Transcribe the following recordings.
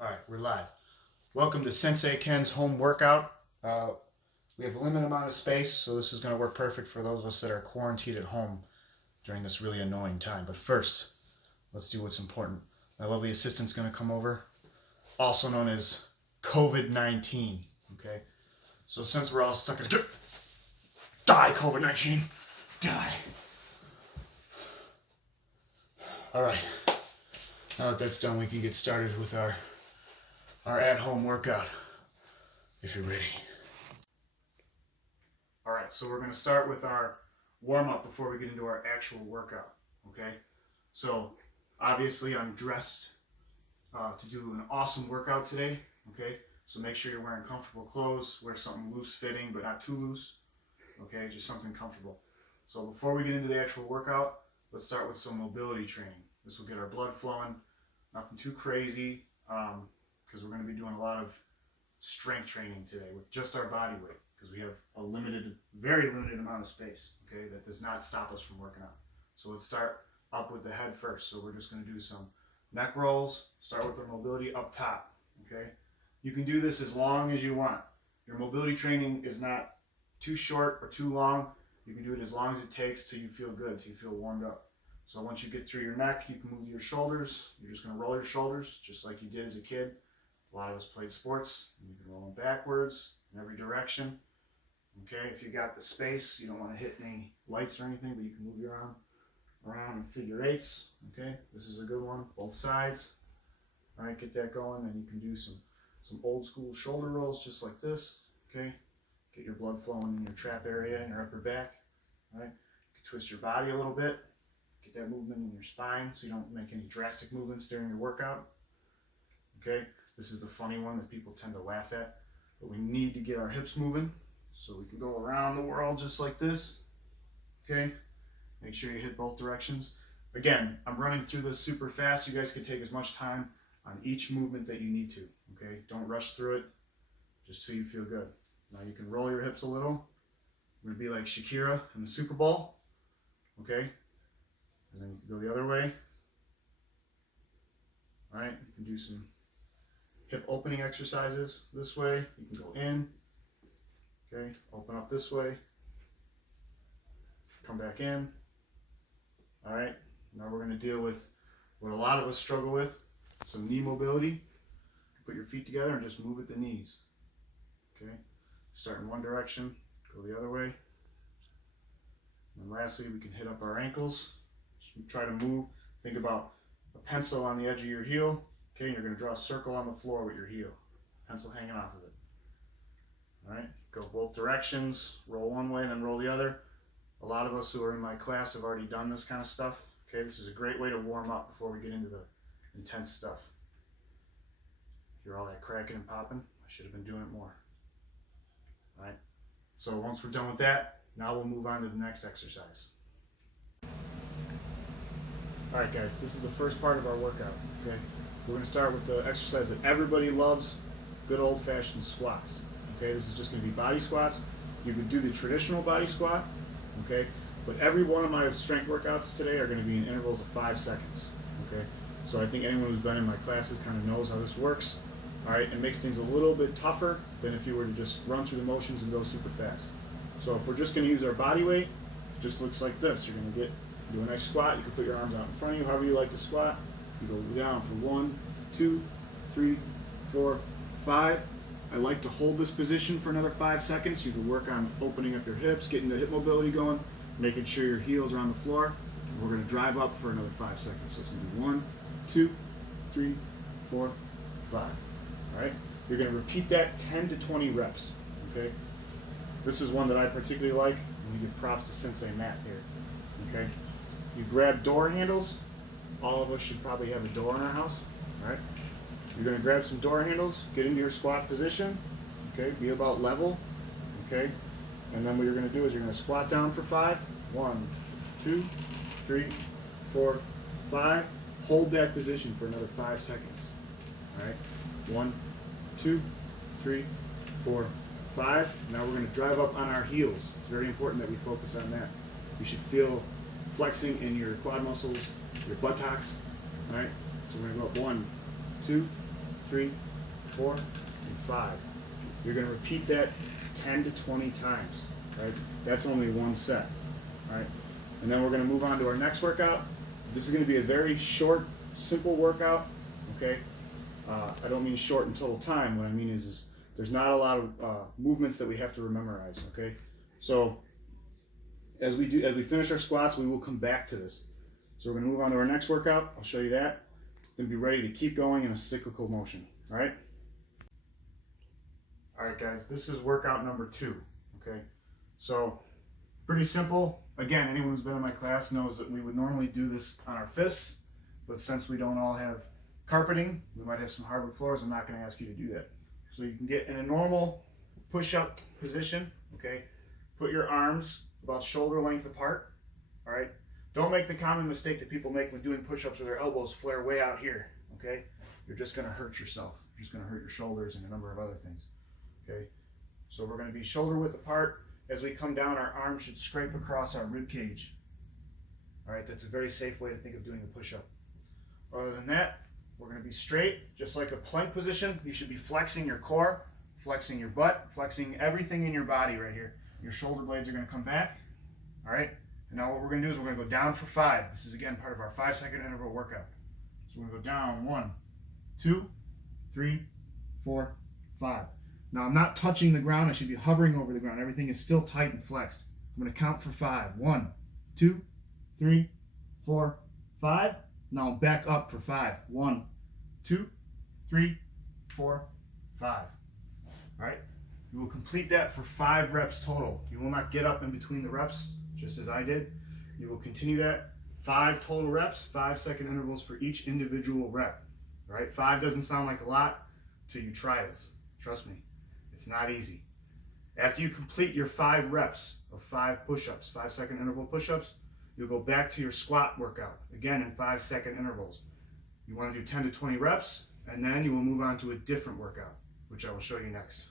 All right, we're live. Welcome to Sensei Ken's home workout. We have a limited amount of space, so this is going to work perfect for those of us that are quarantined at home during this really annoying time. But first, let's do what's important. My lovely assistant's going to come over, also known as COVID-19. Okay, so since we're all stuck in die, COVID-19, die. All right, now that that's done, we can get started with our at-home workout, if you're ready. All right, so we're going to start with our warm-up before we get into our actual workout, okay? So, obviously, I'm dressed to do an awesome workout today, okay? So make sure you're wearing comfortable clothes, wear something loose-fitting, but not too loose, okay? Just something comfortable. So before we get into the actual workout, let's start with some mobility training. This will get our blood flowing, nothing too crazy, because we're going to be doing a lot of strength training today with just our body weight, because we have a very limited amount of space, okay, that does not stop us from working out. So let's start up with the head first. So we're just going to do some neck rolls, start with our mobility up top, okay? You can do this as long as you want. Your mobility training is not too short or too long. You can do it as long as it takes till you feel good, till you feel warmed up. So once you get through your neck, you can move your shoulders. You're just going to roll your shoulders just like you did as a kid. A lot of us played sports. You can roll them backwards in every direction. Okay, if you got the space, you don't want to hit any lights or anything, but you can move your arm around in figure eights. Okay, this is a good one, both sides. All right, get that going, and you can do some old school shoulder rolls just like this. Okay, get your blood flowing in your trap area and your upper back. All right, you can twist your body a little bit, get that movement in your spine so you don't make any drastic movements during your workout. Okay, this is the funny one that people tend to laugh at, but we need to get our hips moving so we can go around the world just like this. Okay, make sure you hit both directions. Again, I'm running through this super fast. You guys can take as much time on each movement that you need to. Okay, don't rush through it, just so you feel good. Now you can roll your hips a little. We're gonna be like Shakira in the Super Bowl. Okay, and then you can go the other way. All right, you can do some hip opening exercises this way. You can go in, okay, open up this way, come back in. All right, now we're going to deal with what a lot of us struggle with, some knee mobility. Put your feet together and just move at the knees. Okay, start in one direction, go the other way. And then lastly, we can hit up our ankles. Just try to move. Think about a pencil on the edge of your heel. Okay, and you're going to draw a circle on the floor with your heel, pencil hanging off of it. All right, go both directions, roll one way and then roll the other. A lot of us who are in my class have already done this kind of stuff. Okay, this is a great way to warm up before we get into the intense stuff. Hear all that cracking and popping? I should have been doing it more. All right, so once we're done with that, now we'll move on to the next exercise. All right, guys, this is the first part of our workout. Okay, we're going to start with the exercise that everybody loves, good old-fashioned squats. Okay, this is just going to be body squats. You could do the traditional body squat, okay, but every one of my strength workouts today are going to be in intervals of 5 seconds. Okay, so I think anyone who's been in my classes kind of knows how this works. All right, it makes things a little bit tougher than if you were to just run through the motions and go super fast. So if we're just going to use our body weight, it just looks like this. You're going to do a nice squat. You can put your arms out in front of you, however you like to squat. You go down for 1, 2, 3, 4, 5. I like to hold this position for another 5 seconds. You can work on opening up your hips, getting the hip mobility going, making sure your heels are on the floor. And we're going to drive up for another 5 seconds. So it's going to be 1, 2, 3, 4, 5. All right? You're going to repeat that 10 to 20 reps. Okay? This is one that I particularly like. And we give props to Sensei Matt here. Okay? You grab door handles. All of us should probably have a door in our house. All right? You're going to grab some door handles, get into your squat position, okay, be about level, okay, and then what you're going to do is you're going to squat down for 5, 1, 2, 3, 4, 5, hold that position for another 5 seconds, all right, 1, 2, 3, 4, 5, now we're going to drive up on our heels. It's very important that we focus on that. You should feel flexing in your quad muscles, your buttocks, all right, so we're going to go up 1, 2, 3, 4, and 5. You're going to repeat that 10 to 20 times, right? That's only one set, right? And then we're going to move on to our next workout. This is going to be a very short, simple workout, okay? I don't mean short in total time. What I mean is there's not a lot of movements that we have to memorize, okay? So as we finish our squats, we will come back to this. So we're going to move on to our next workout. I'll show you that. Then be ready to keep going in a cyclical motion, all right? All right, guys, this is workout number 2, okay? So pretty simple. Again, anyone who's been in my class knows that we would normally do this on our fists, but since we don't all have carpeting, we might have some hardwood floors, I'm not going to ask you to do that. So you can get in a normal push-up position, okay? Put your arms about shoulder length apart, all right? Don't make the common mistake that people make when doing push-ups where their elbows flare way out here, okay? You're just going to hurt yourself. You're just going to hurt your shoulders and a number of other things, okay? So we're going to be shoulder width apart. As we come down, our arms should scrape across our rib cage, all right? That's a very safe way to think of doing a push-up. Other than that, we're going to be straight, just like a plank position. You should be flexing your core, flexing your butt, flexing everything in your body right here. Your shoulder blades are going to come back, all right? And now what we're going to do is we're going to go down for 5. This is, again, part of our 5-second interval workout. So we're going to go down 1, 2, 3, 4, 5. Now I'm not touching the ground. I should be hovering over the ground. Everything is still tight and flexed. I'm going to count for 5. 1, 2, 3, 4, 5. Now I'm back up for 5. 1, 2, 3, 4, 5. All right? You will complete that for 5 reps total. You will not get up in between the reps, just as I did. You will continue that 5 total reps, 5-second intervals for each individual rep. All right? 5 doesn't sound like a lot until you try this. Trust me, it's not easy. After you complete your 5 reps of 5 push-ups, 5-second interval push-ups, you'll go back to your squat workout, again in 5-second intervals. You want to do 10 to 20 reps, and then you will move on to a different workout, which I will show you next.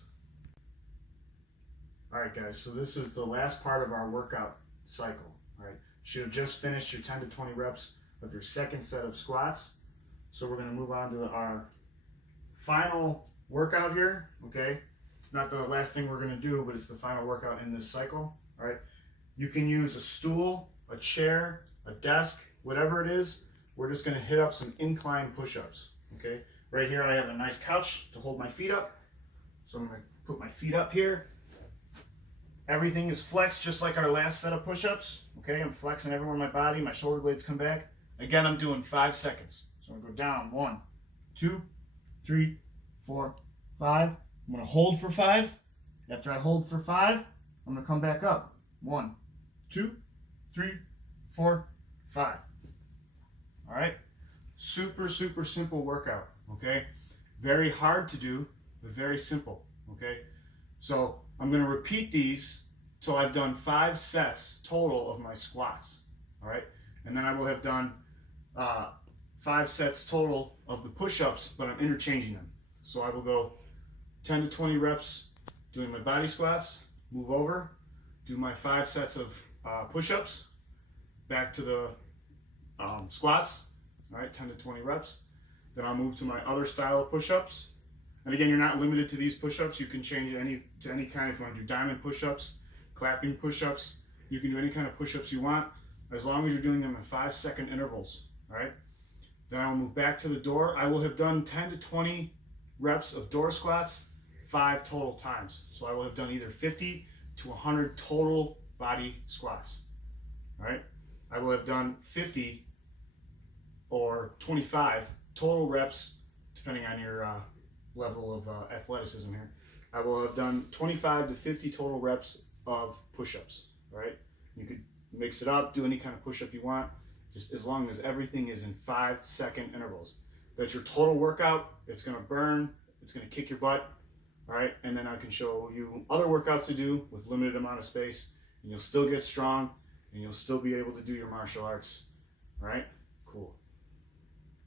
All right, guys, so this is the last part of our workout cycle, all right? You should have just finished your 10 to 20 reps of your second set of squats. So we're going to move on to our final workout here, okay? It's not the last thing we're going to do, but it's the final workout in this cycle, all right? You can use a stool, a chair, a desk, whatever it is. We're just going to hit up some incline push-ups, okay? Right here I have a nice couch to hold my feet up. So I'm going to put my feet up here. Everything is flexed just like our last set of push-ups, okay? I'm flexing everywhere in my body. My shoulder blades come back. Again, I'm doing 5 seconds. So I'm going to go down 1, 2, 3, 4, 5. I'm going to hold for 5. After I hold for 5, I'm going to come back up. 1, 2, 3, 4, 5. All right? Super, super simple workout, okay? Very hard to do, but very simple, okay? So I'm going to repeat these till I've done 5 sets total of my squats, all right? And then I will have done 5 sets total of the push-ups, but I'm interchanging them. So I will go 10 to 20 reps doing my body squats, move over, do my 5 sets of push-ups, back to the squats, all right, 10 to 20 reps. Then I'll move to my other style of push-ups. And again, you're not limited to these push-ups. You can change to any kind. If you want to do diamond push-ups, clapping push-ups, you can do any kind of push-ups you want, as long as you're doing them in 5-second intervals, all right? Then I'll move back to the door. I will have done 10 to 20 reps of door squats 5 total times. So I will have done either 50 to 100 total body squats, all right? I will have done 50 or 25 total reps, depending on your level of athleticism here. I will have done 25 to 50 total reps of push-ups, all right? You could mix it up, do any kind of push-up you want, just as long as everything is in 5-second intervals. That's your total workout. It's gonna burn, it's gonna kick your butt, all right? And then I can show you other workouts to do with limited amount of space, and you'll still get strong, and you'll still be able to do your martial arts, all right?